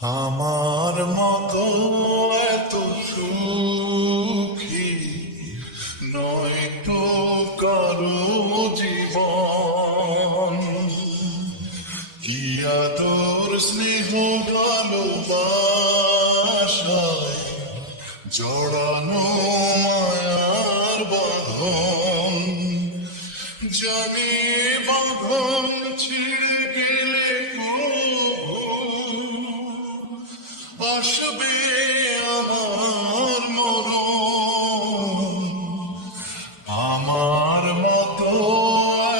আমার মতো এত সুখী নয় তো কারো জীবন। কি আদর স্নেহ ভালোবাসায় জড়ানো মায়ার বাঁধন। জানি বাঁধন ছিঁড়ে গেলে আসবে আমার মরণ। আমার মতো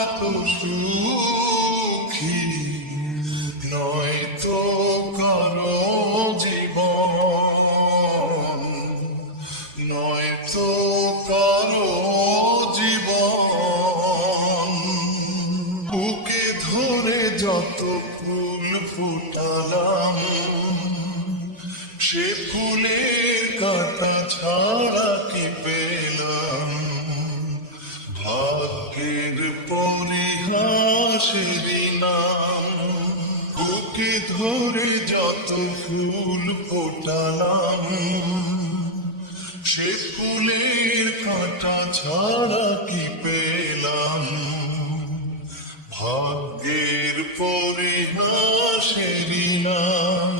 এত সুখী নয় তো কারো জীবন, নয় তো কারো জীবন। বুকে ধরে যত ফুল ফুটালাম, সে ফুলের কাঁটা ছাড়া কি পেলাম? ভাগ্যের পরিহাসেরই নাম। বুকে ধরে যত ফুল ফোটালাম, সে ফুলের কাঁটা ছাড়া কি পেলাম? ভাগ্যের পরিহাসেরই নাম।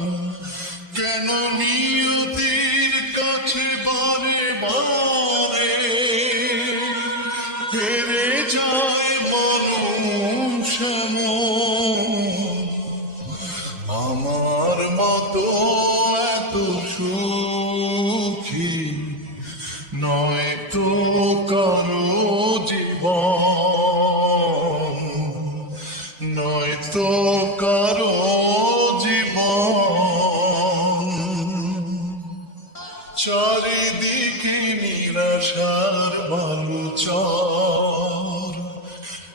কেন নিয়তির কাছে বারে বারে হেরে যায় মানুষ এমন? আমার মতো এত সুখী নয় তো কারো জীবন, নয় তো কারো জীবন। চারিদিকে নিরাশার বালুচর,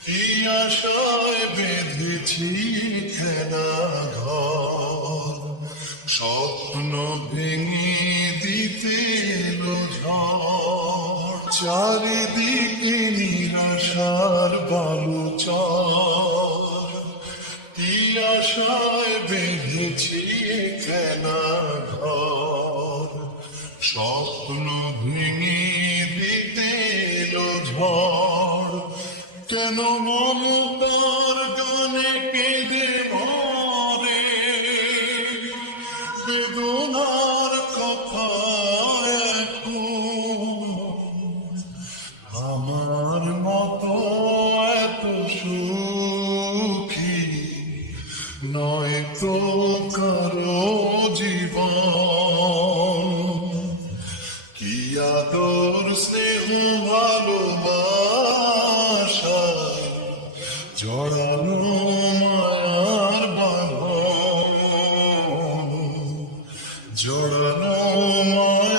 কি আশায় বেঁধেছি খেলা ঘর। স্বপ্ন ভেঙে দিতে এলো ঝড়। চারিদিকে নিরাশার বালুচর, কি আশায় বেঁধেছি খেলা ঘর। স্বপ্ন ভেঙে দিতে এলো ঝড়। কেন মমতার গানে কেঁদে মরে বেদনার কথা এখন? আমার মতো এত সুখী নয় তো কারো জীবন। কি আদর স্নেহ ভালোবাসায় জড়ানো মায়ার বাঁধন, জড়ানো মায়ার